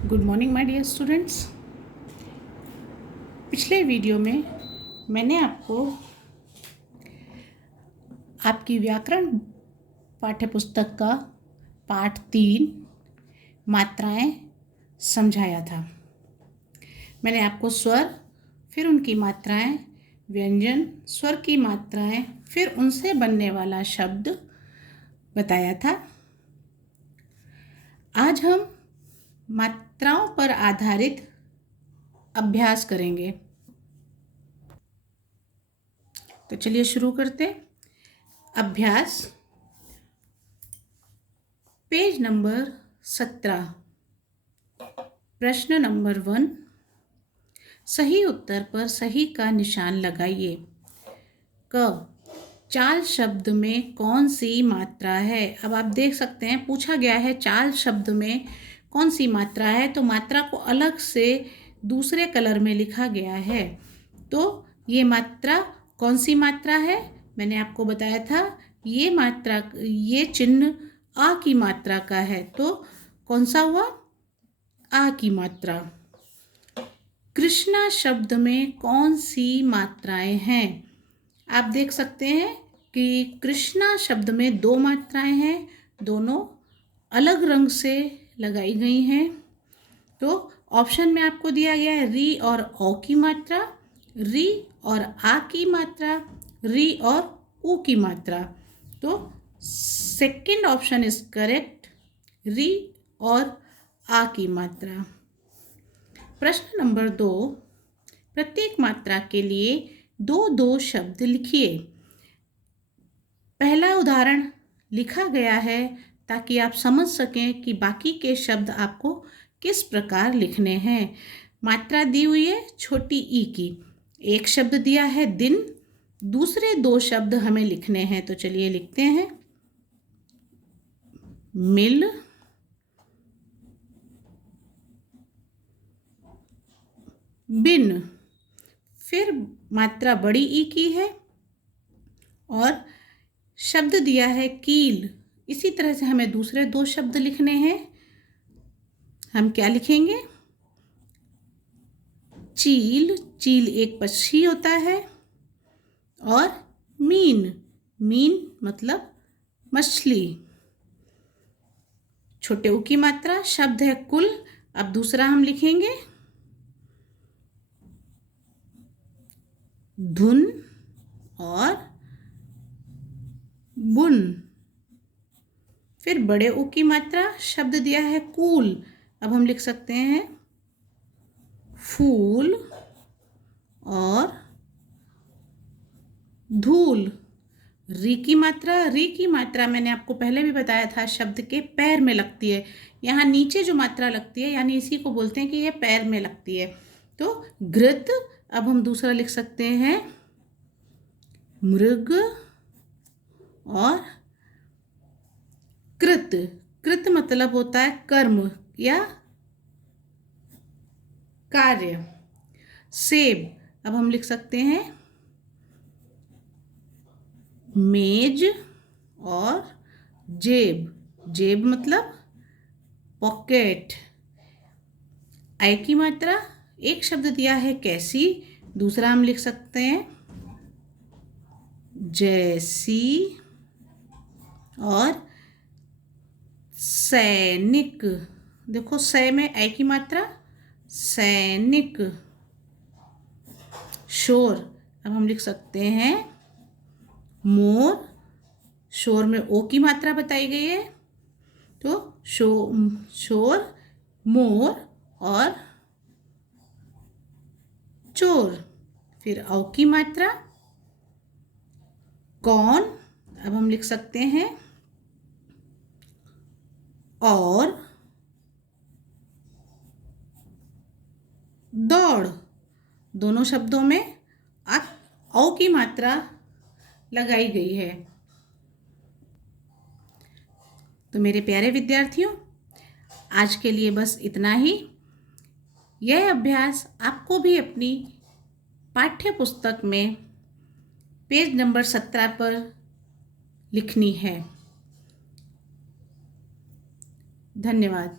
Good morning my dear students. पिछले video में मैंने आपको आपकी व्याकरण पाठ्यपुस्तक का पाठ 3 मात्राएं समझाया था। मैंने आपको स्वर, फिर उनकी मात्राएं, व्यंजन, स्वर की मात्राएं, फिर उनसे बनने वाला शब्द बताया था। आज हम मात्राओं पर आधारित अभ्यास करेंगे। तो चलिए शुरू करते हैं। अभ्यास पेज नंबर 17, प्रश्न नंबर 1। सही उत्तर पर सही का निशान लगाइए। क चाल शब्द में कौन सी मात्रा है? अब आप देख सकते हैं पूछा गया है चाल शब्द में कौन सी मात्रा है, तो मात्रा को अलग से दूसरे कलर में लिखा गया है। तो ये मात्रा कौन सी मात्रा है? मैंने आपको बताया था ये मात्रा, ये चिन्ह आ की मात्रा का है। तो कौन सा हुआ? आ की मात्रा। कृष्णा शब्द में कौन सी मात्राएं हैं? आप देख सकते हैं कि कृष्णा शब्द में 2 मात्राएं हैं, दोनों अलग रंग से लगाई गई हैं। तो ऑप्शन में आपको दिया गया है री और ओ की मात्रा, री और आ की मात्रा, री और ऊ की मात्रा। तो सेकंड ऑप्शन इज करेक्ट, री और आ की मात्रा। प्रश्न नंबर 2, प्रत्येक मात्रा के लिए 2-2 शब्द लिखिए। पहला उदाहरण लिखा गया है ताकि आप समझ सकें कि बाकी के शब्द आपको किस प्रकार लिखने हैं। मात्रा दी हुई है छोटी ई की, एक शब्द दिया है दिन, दूसरे 2 शब्द हमें लिखने हैं। तो चलिए लिखते हैं। मिल, बिन। फिर मात्रा बड़ी ई की है और शब्द दिया है कील। इसी तरह से हमें दूसरे 2 शब्द लिखने हैं। हम क्या लिखेंगे? चील, चील एक पक्षी होता है, और मीन, मीन मतलब मछली। छोटे ऊ की मात्रा, शब्द है कुल। अब दूसरा हम लिखेंगे धुन और बुन। फिर बड़े ऊ की मात्रा, शब्द दिया है कूल। अब हम लिख सकते हैं फूल और धूल। री की मात्रा, री की मात्रा मैंने आपको पहले भी बताया था शब्द के पैर में लगती है। यहाँ नीचे जो मात्रा लगती है यानी इसी को बोलते हैं कि ये पैर में लगती है। तो घृत। अब हम दूसरा लिख सकते हैं मृग और कृत। कृत मतलब होता है कर्म या कार्य। सेब। अब हम लिख सकते हैं मेज और जेब। जेब मतलब पॉकेट। आई की मात्रा, एक शब्द दिया है कैसी, दूसरा हम लिख सकते हैं जैसी और सैनिक। देखो सै में आई की मात्रा, सैनिक। शोर। अब हम लिख सकते हैं मोर। शोर में ओ की मात्रा बताई गई है। तो शोर, मोर और चोर। फिर औ की मात्रा कौन। अब हम लिख सकते हैं और दौड़। दोनों शब्दों में औ की मात्रा लगाई गई है। तो मेरे प्यारे विद्यार्थियों, आज के लिए बस इतना ही। यह अभ्यास आपको भी अपनी पाठ्य पुस्तक में पेज नंबर 17 पर लिखनी है। धन्यवाद।